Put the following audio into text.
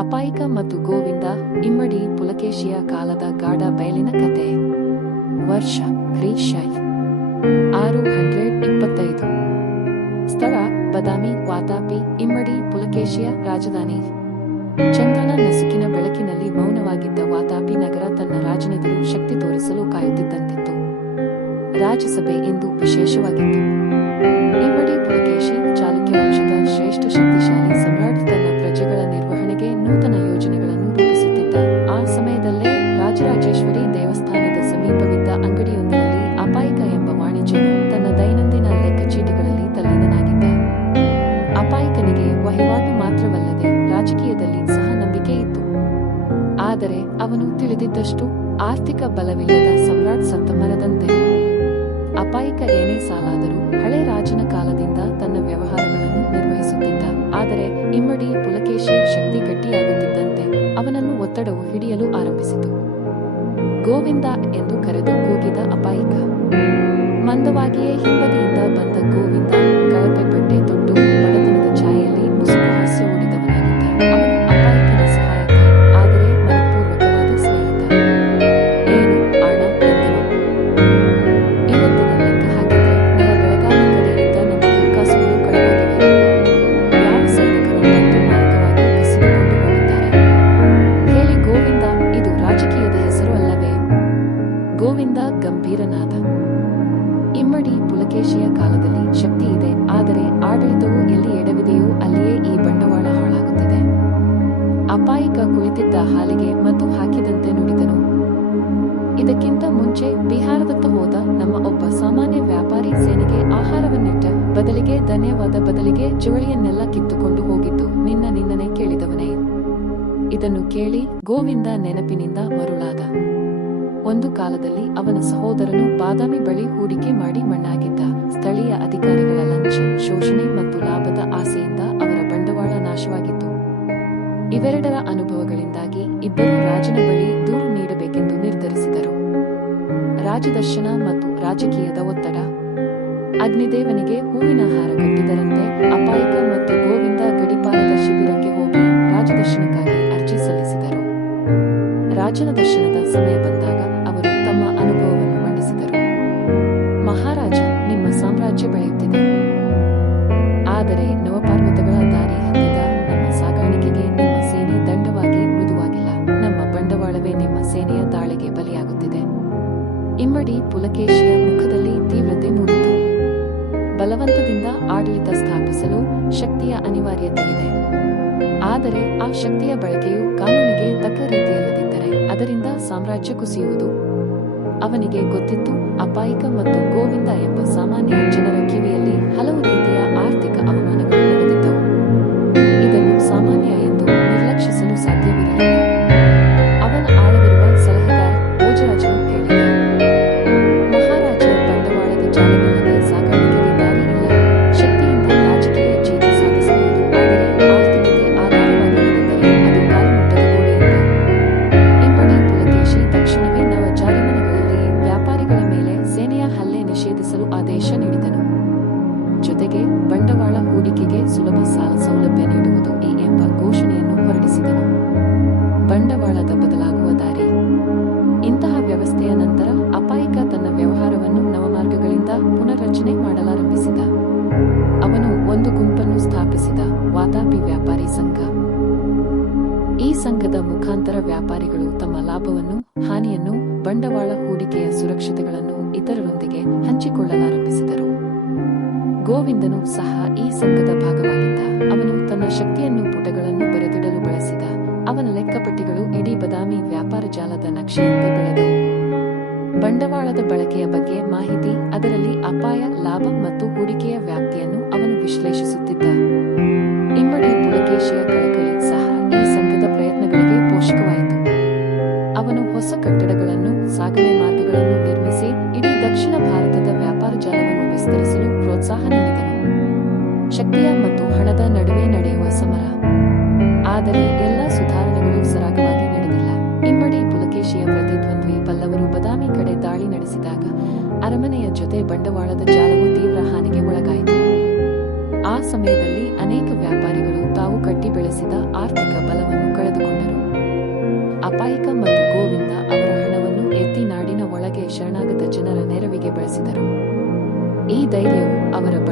ಅಪಾಯಿಕ ಮತ್ತು ಗೋವಿಂದ ಇಮ್ಮಡಿ ಪುಲಕೇಶಿಯ ಕಾಲದ ಗಾಢ ಬಯಲಿನ ಕತೆ. ವರ್ಷ ಕ್ರಿ.ಶ. 625. ಸ್ಥಳ ಬದಾಮಿ ವಾತಾಪಿ. ಇಮ್ಮಡಿ ಪುಲಕೇಶಿಯ ರಾಜಧಾನಿ. ಚಂದ್ರನ ನಸುಕಿನ ಬೆಳಕಿನಲ್ಲಿ ಮೌನವಾಗಿದ್ದ ವಾತಾಪಿ ನಗರ ತನ್ನ ರಾಜನೆದುರು ಶಕ್ತಿ ತೋರಿಸಲು ಕಾಯುತ್ತಿದ್ದಂತಿತ್ತು. ರಾಜಸಭೆ ಇಂದು ವಿಶೇಷವಾಗಿತ್ತು. ಇಮ್ಮಡಿ ಪುಲಕೇಶಿ ಚಾಲುಕ್ಯ ವಂಶದ ಶ್ರೇಷ್ಠ ಶಕ್ತಿಶಾಲಿ ಸಮ್ರಾಟ್ ತನ್ನ ಪ್ರಜೆಗಳ ನಿರ್ವಹಣೆಗೆ ನೂತನ ಯೋಜನೆಗಳನ್ನು ರೂಪಿಸುತ್ತಿದ್ದ ಆ ಸಮಯದಲ್ಲೇ ರಾಜರಾಜೇಶ್ವರಿ ದೇವಸ್ಥಾನದ ಸಮೀಪವಿದ್ದ ಅಂಗಡಿಯೊಂದರಲ್ಲಿ ಅಪಾಯಿಕ ಎಂಬ ವಾಣಿಜ್ಯನು ತನ್ನ ದೈನಂದಿನ ಲೆಕ್ಕಚೀಟಿಗಳಲ್ಲಿ ತಲ್ಲೀನನಾಗಿದ್ದ. ಅಪಾಯಿಕನಿಗೆ ವಹಿವಾಟು ಮಾತ್ರವಲ್ಲದೆ ರಾಜಕೀಯದಲ್ಲಿ ಸಹ ನಂಬಿಕೆ ಇತ್ತು. ಆದರೆ ಅವನು ತಿಳಿದಿದ್ದಷ್ಟು ಆರ್ಥಿಕ ಬಲವಿಲ್ಲದ ಸಮ್ರಾಟ್ ಸತ್ತ ಮರದಂತೆ. ಅಪಾಯಿಕ ಏನೇ ಸಾಲಾದರೂ ಹಳೆ ರಾಜನ ಕಾಲದಿಂದ ತನ್ನ ವ್ಯವಹಾರಗಳನ್ನು ನಿರ್ವಹಿಸುತ್ತಿದ್ದ. ಆದರೆ ಇಮ್ಮಡಿ ಪುಲಕೇಶಿ ಶಕ್ತಿ ಗಟ್ಟಿಯಾಗುತ್ತಿದ್ದಂತೆ ಅವನನ್ನು ಒತ್ತಡವು ಹಿಡಿಯಲು ಆರಂಭಿಸಿತು. ಗೋವಿಂದ ಎಂದು ಕರೆದು ಕೂಗಿದ ಅಪಾಯಿಕ. ಮಂದವಾಗಿಯೇ ಹಿಂಬದಿಯಿಂದ ಬಂದ ಗೋವಿಂದ ಕಳಪೆ ಬಟ್ಟೆ ತೊಟ್ಟು ಬಡತನದ ಛಾಯೆಯಲ್ಲಿ ಮುಸುಕು ಹಾಸ್ಯ ಹೂಡಿದವನಾಗಿದ್ದ. ಅವನು ಅಪಾಯಿಕನ ಸಹಾಯಕ, ಆದರೆ ಮನಪೂರ್ವಕವಾದ ಸ್ನೇಹಿತ. ಏನು ಅಣ ಎಂದನು. ಇವತ್ತಿನ ಲೆಕ್ಕ ಹಾಕಿದ್ರೆ ನೆಲ ಬೆಳಗಾವಿ ಕಡೆಯಿಂದ ನಮ್ಮ ಕಾಸುಗಳು ಕಳವಾಗಿವೆ. ಯಾವ ಸೈನಿಕರು ತಂದು ಮಾರ್ಗವಾಗಿ ಕಸಿದುಕೊಂಡು ಹೋಗಿದ್ದಾರೆ ಹೇಳಿ ಗೋವಿಂದ. ಇದು ರಾಜಕೀಯದ ಹೆಸರು ಅಲ್ಲವೇ? ಗೋವಿಂದ ಗಂಭೀರನಾದ. ಇಮ್ಮಡಿ ಪುಲಕೇಶಿಯ ಕಾಲದಲ್ಲಿ ಶಕ್ತಿ ಇದೆ, ಆದರೆ ಆಡಳಿತವು ಎಲ್ಲಿ ಎಡವಿದೆಯೋ ಅಲ್ಲಿಯೇ ಈ ಬಂಡವಾಳ ಹಾಳಾಗುತ್ತಿದೆ. ಅಪಾಯಿಕ ಕುಳಿತಿದ್ದ ಹಾಲಿಗೆ ಮದ್ದು ಹಾಕಿದಂತೆ ನುಡಿದನು. ಇದಕ್ಕಿಂತ ಮುಂಚೆ ಬಿಹಾರದತ್ತ ಹೋದ ನಮ್ಮ ಒಬ್ಬ ಸಾಮಾನ್ಯ ವ್ಯಾಪಾರಿ ಸೇನೆಗೆ ಆಹಾರವನ್ನಿಟ್ಟ ಬದಲಿಗೆ ಧನ್ಯವಾದ ಬದಲಿಗೆ ಜವಳಿಯನ್ನೆಲ್ಲ ಕಿತ್ತುಕೊಂಡು ಹೋಗಿದ್ದು ನಿನ್ನನೆ ಕೇಳಿದವನೇ. ಇದನ್ನು ಕೇಳಿ ಗೋವಿಂದ ನೆನಪಿನಿಂದ ಮರುಳಾದ. ಒಂದು ಕಾಲದಲ್ಲಿ ಅವನ ಸಹೋದರನು ಬಾದಾಮಿ ಬಳಿ ಹೂಡಿಕೆ ಮಾಡಿ ಮಣ್ಣಾಗಿದ್ದ. ಸ್ಥಳೀಯ ಅಧಿಕಾರಿಗಳ ಲಂಚ, ಶೋಷಣೆ ಮತ್ತು ಲಾಭದ ಆಸೆಯಿಂದ ಅವರ ಬಂಡವಾಳ ನಾಶವಾಗಿತ್ತು. ಇವೆರಡರ ಅನುಭವಗಳಿಂದಾಗಿ ಇಬ್ಬರೂ ರಾಜನ ಬಳಿ ದೂರು ನೀಡಬೇಕೆಂದು ನಿರ್ಧರಿಸಿದರು. ರಾಜದರ್ಶನ ಮತ್ತು ರಾಜಕೀಯದ ಒತ್ತಡ. ಅಗ್ನಿದೇವನಿಗೆ ಹೂವಿನ ಹಾರ ಕಟ್ಟಿದರಂತೆ ಅಪಾಯಿಕ ಮತ್ತು ಗೋವಿಂದ ಗಡಿಪಾರದ ಶಿಬಿರಕ್ಕೆ ಹೋಗಿ ರಾಜದರ್ಶನಕ್ಕಾಗಿ ಅರ್ಜಿ ಸಲ್ಲಿಸಿದರು. ರಾಜನ ದರ್ಶನದ ಸಮಯ ಬಂದಾಗ ಅವರು ತಮ್ಮ ಅನುಭವವನ್ನು ಮಂಡಿಸಿದರು. ಮಹಾರಾಜ, ನಿಮ್ಮ ಸಾಮ್ರಾಜ್ಯ ಬೆಳೆಯುತ್ತಿದೆ. ಆದರೆ ನವಪರ್ವತಗಳ ದಾರಿ ಹತ್ತಿದ ನಮ್ಮ ಸಾಗಾಣಿಕೆಗೆ ನಿಮ್ಮ ಸೇನೆ ದಂಡವಾಗಿ ಮೃದುವಾಗಿಲ್ಲ. ನಮ್ಮ ಬಂಡವಾಳವೇ ನಿಮ್ಮ ಸೇನೆಯ ದಾಳಿಗೆ ಬಲಿಯಾಗುತ್ತಿದೆ. ಇಮ್ಮಡಿ ಪುಲಕೇಶಿಯ ಮುಖದಲ್ಲಿ ತೀವ್ರತೆ ಮೂಡಿತು. ಬಲವಂತದಿಂದ ಆಡಳಿತ ಸ್ಥಾಪಿಸಲು ಶಕ್ತಿಯ ಅನಿವಾರ್ಯತೆ ಇದೆ. ಆದರೆ ಆ ಶಕ್ತಿಯ ಬಳಕೆಯು ಕಾನೂನಿಗೆ ತಕ್ಕ ರೀತಿಯಲ್ಲದಿದ್ದರೆ ಅದರಿಂದ ಸಾಮ್ರಾಜ್ಯ ಕುಸಿಯುವುದು. ಅವನಿಗೆ ಗೊತ್ತಿತ್ತು. ಅಪಾಯಿಕ ಮತ್ತು ಗೋವಿಂದ ಎಂಬ ಸಾಮಾನ್ಯ ಜನರ ಕಿವಿಯಲ್ಲಿ ಹಲವು ರೀತಿಯ ಆರ್ಥಿಕ ಅವಮಾನಗಳು ನಡೆದಿದ್ದವು. ಇದನ್ನು ಸಾಮಾನ್ಯ ಎಂದು ನಿರ್ಲಕ್ಷಿಸಲು ಸಾಧ್ಯವಿರಲಿಲ್ಲ. ಅವನ ಆಳವಿರುವ ಸಲಹೆಗಾರ ಭೋಜರಾಜನು ಹೇಳಿದ, ಮಹಾರಾಜ, ಬಂಡವಾಳದ ಜಾಲವಿಲ್ಲದೆ ಸಾಗಾಣಿಕೆಗೆ ದಾರಿ ಇಲ್ಲ. ಶಕ್ತಿಯಿಂದ ರಾಜಕೀಯ ಜೀತ ಸಾಧಿಸಬಹುದು, ಆದರೆ ಆರ್ಥಿಕತೆ ಆಧಾರವಾಗಿಲ್ಲದಿದ್ದರೆ ಅದು ಕಾಲುಮುಟ್ಟದ ಗೋಡೆಯಂತೆ. ಇಮ್ಮಡಿ ಪುಲಕೇಶಿ ತಕ್ಷಣವೇ ನವ ಜಾರಿಮನೆಗಳಲ್ಲಿ ವ್ಯಾಪಾರಿಗಳ ಮೇಲೆ ಸೇನೆಯ ಹಲ್ಲೆ ನಿಷೇಧಿಸಲು ಆದೇಶ ನೀಡಿದನು. ಜೊತೆಗೆ ಬಂಡವಾಳ ಹೂಡಿಕೆಗೆ ಸುಲಭ ಸಾಲ ಸೌಲಭ್ಯ ನೀಡುವುದು ಎಂಬ ಘೋಷಣೆಯನ್ನು ಹೊರಡಿಸಿದನು. ಬಂಡವಾಳದ ಬದಲಾಗುವ ದಾರಿ. ಇಂತಹ ವ್ಯವಸ್ಥೆಯ ನಂತರ ಅಪಾಯಿಕ ತನ್ನ ವ್ಯವಹಾರವನ್ನು ನವಮಾರ್ಗಗಳಿಂದ ಪುನರ್ರಚನೆ ಮಾಡಲಾರಂಭಿಸಿದ. ಅವನು ಒಂದು ಗುಂಪನ್ನು ಸ್ಥಾಪಿಸಿದ, ವಾತಾಪಿ ವ್ಯಾಪಾರಿ ಸಂಘ. ಈ ಸಂಘದ ಮುಖಾಂತರ ವ್ಯಾಪಾರಿಗಳು ತಮ್ಮ ಲಾಭವನ್ನು, ಹಾನಿಯನ್ನು, ಬಂಡವಾಳ ಹೂಡಿಕೆಯ ಸುರಕ್ಷತೆಗಳನ್ನು ಇತರರೊಂದಿಗೆ ಹಂಚಿಕೊಳ್ಳಲಾರಂಭಿಸಿದರು. ಗೋವಿಂದನು ಸಹ ಈ ಸಂಘದ ಭಾಗವಾಗಿದ್ದ. ಅವನು ತನ್ನ ಶಕ್ತಿಯನ್ನು ಪುಟಗಳನ್ನು ಬರೆದಿಡಲು ಬಳಸಿದ. ಅವನ ಲೆಕ್ಕಪಟ್ಟಿಗಳು ಇಡೀ ಬದಾಮಿ ವ್ಯಾಪಾರ ಜಾಲದ ನಕ್ಷೆಯಂತೆ ಬೆಳೆದವು. ಬಂಡವಾಳದ ಬಳಕೆಯ ಬಗ್ಗೆ ಮಾಹಿತಿ, ಅದರಲ್ಲಿ ಅಪಾಯ, ಲಾಭ ಮತ್ತು ಹೂಡಿಕೆಯ ವ್ಯಾಪ್ತಿಯನ್ನು ಅವನು ವಿಶ್ಲೇಷಿಸುತ್ತಿದ್ದ. ಇಮ್ಮಡಿ ಪುಲಕೇಶಿಯ ಕಳಕಳಿ ಸಹ ಈ ಸಂಘದ ಪ್ರಯತ್ನಗಳಿಗೆ ಪೋಷಕವಾಯಿತು. ಅವನು ಹೊಸ ಕಟ್ಟಡಗಳನ್ನು, ಸಾಗಣೆ ಮಾರ್ಗಗಳನ್ನು ನಿರ್ಮಿಸಿ ಇಡೀ ದಕ್ಷಿಣ ಭಾರತದ ವ್ಯಾಪಾರ ಜಾಲವನ್ನು ವಿಸ್ತರಿಸಲು ಪ್ರೋತ್ಸಾಹ ನೀಡಿದನು. ಶಕ್ತಿಯ ಮತ್ತು ಹಣದ ನಡುವೆ ನಡೆಯುವ ಸಮರ. ಆದರೆ ಎಲ್ಲ ಸುಧಾರಣೆಗಳು ಸರಾಗವಾಗಿ ನಡೆದಿಲ್ಲ. ಇಮ್ಮಡಿ ಪುಲಕೇಶಿಯ ಪ್ರತಿದ್ವಂದ್ವಿ ಪಲ್ಲವರು ಬದಾಮಿ ಕಡೆ ದಾಳಿ ನಡೆಸಿದಾಗ ಅರಮನೆಯ ಜೊತೆ ಬಂಡವಾಳದ ಜಾಲವು ತೀವ್ರ ಹಾನಿಗೆ ಒಳಗಾಯಿತು. ಆ ಸಮಯದಲ್ಲಿ ಅನೇಕ ವ್ಯಾಪಾರಿಗಳು ತಾವು ಕಟ್ಟಿ ಬೆಳೆಸಿದ ಆರ್ಥಿಕ ಬಲವನ್ನು ಪ್ರಾರಂಭಿಸಿದರು. ಈ ಧೈರ್ಯವು ಅವರ